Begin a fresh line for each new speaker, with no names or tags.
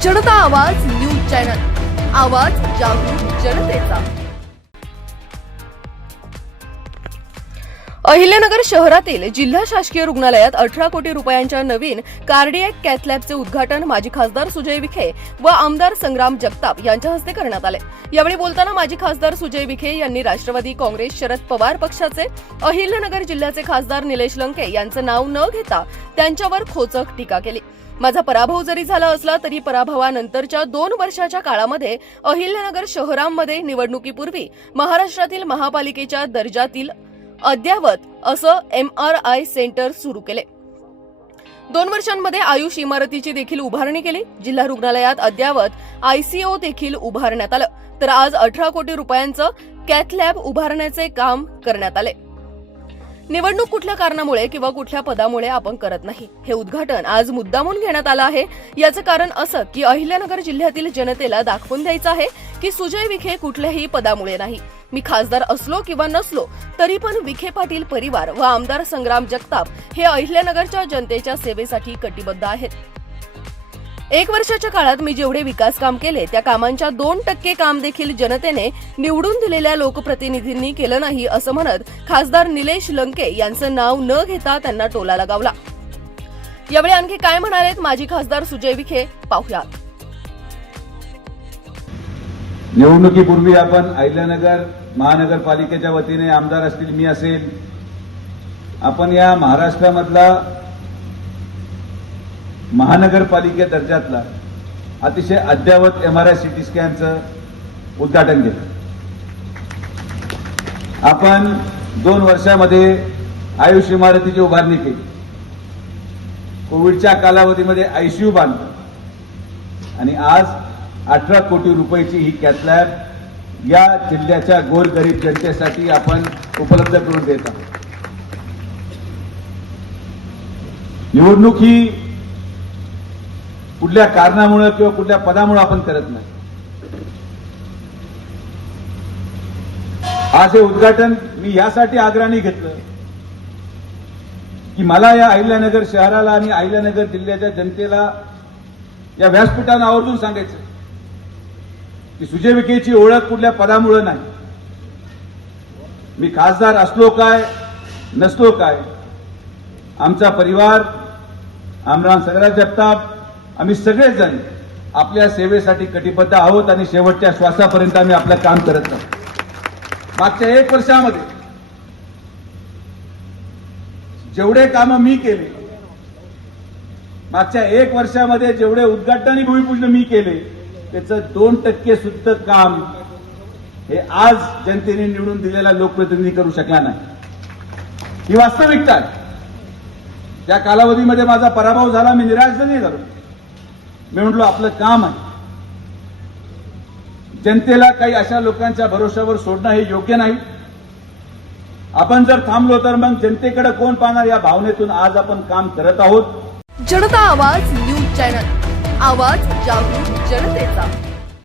जनता आवाज news channel. आवाज जागरूक जनतेचा. अहिल्यानगर शहरातील जिल्हा शासकीय रुग्णालयात अठरा कोटी रुपयांच्या नवीन कार्डियक कॅथलॅबचे उद्घाटन माजी खासदार सुजय विखे व आमदार संग्राम जगताप यांच्या हस्ते करण्यात आले. यावेळी बोलताना माजी खासदार सुजय विखे यांनी राष्ट्रवादी काँग्रेस शरद पवार पक्षाचे अहिल्यानगर जिल्ह्याचे खासदार निलेश लंके यांचं नाव न घेता त्यांच्यावर खोचक टीका केली. माझा पराभव जरी झाला असला तरी पराभवानंतरच्या दोन वर्षाच्या काळामध्ये अहिल्यानगर शहरांमध्ये निवडणुकीपूर्वी महाराष्ट्रातील महापालिकेच्या दर्जातील अद्यावत असं एम आर आय सेंटर सुरू केले. दोन वर्षांमध्ये आयुष इमारतीची देखील उभारणी केली. जिल्हा रुग्णालयात अद्यावत आयसीओ देखील उभारण्यात आलं. तर आज अठरा कोटी रुपयांचं कॅथ लॅब उभारण्याचे काम करण्यात आले. निवडणूक कुठल्या कारणामुळे किंवा कुठल्या पदामुळे आपण करत नाही. हे उद्घाटन आज मुद्दामून घेण्यात आलं आहे. याचं कारण असं की अहिल्यानगर जिल्ह्यातील जनतेला दाखवून द्यायचं आहे की सुजय विखे कुठल्याही पदामुळे नाही. मी खासदार असलो किंवा नसलो तरी पण विखे पाटील परिवार व आमदार संग्राम जगताप हे अहिल्यानगरच्या जनतेच्या सेवेसाठी कटिबद्ध आहेत. एक वर्षाच्या काळात मी जेवढे विकास काम केले त्या कामांच्या दोन टक्के काम देखील जनतेने निवडून दिलेल्या लोकप्रतिनिधींनी केलं नाही असं म्हणत खासदार निलेश लंके यांचं नाव न घेता त्यांना टोला लगावला. यावेळी आणखी काय म्हणालेत माजी खासदार सुजय विखे? पाहुयात.
निवडणुकीपूर्वी आपण अहिल्यानगर महानगरपालिकेच्या वतीने आमदार असतील मी असेल आपण या महाराष्ट्रामधला महानगरपालिके दर्जातला अतिशय अद्ययावत एमआरआय सिटी स्कॅनचं उद्घाटन केलं. आपण दोन वर्षामध्ये आयुष इमारतीची उभारणी केली. कोविडच्या कालावधीमध्ये आयसीयू बांधलं. आणि आज अठरा कोटी रुपयाची ही कॅथलॅब या जिल्ह्याच्या गोरगरीब जनतेसाठी आपण उपलब्ध करून देत आहोत. निवडणूक ही कुठल्या कारणामुळे किंवा कुठल्या पदामुळे आपण करत नाही. आज हे उद्घाटन मी यासाठी आग्रहाने घेतलं. की मला या अहिल्यानगर शहराला आणि अहिल्यानगर जिल्ह्याच्या जनतेला या व्यासपीठानं आवर्जून सांगायचं की सुजय विखेची ओळख कुठल्या पदामुळे नाही. मी खासदार असलो काय नसलो काय आमचा परिवार आमराम सगळा जगताप आम्ही सगळेजण आपल्या सेवेसाठी कटिबद्ध आहोत आणि शेवटच्या श्वासापर्यंत आम्ही आपलं काम करत आहोत मागच्या एक वर्षामध्ये जेवढे कामं मी केले मागच्या एक वर्षामध्ये जेवढे उद्घाटन आणि भूमिपूजन मी केले त्याचं दोन टक्के सुद्धा काम हे आज जनतेने निवडून दिलेला लोकप्रतिनिधी करू शकला नाही. ही वास्तविकता आहे. त्या कालावधीमध्ये माझा पराभव झाला मी निराश नाही झालो. मी म्हटलो आपलं काम आहे. जनतेला काही अशा लोकांच्या भरोश्यावर सोडणं हे योग्य नाही. आपण जर थांबलो तर मग जनतेकडे कोण पाहणार? या भावनेतून आज आपण काम करत आहोत.
जनता आवाज न्यूज चॅनल. आवाज जागरूक जनतेचा.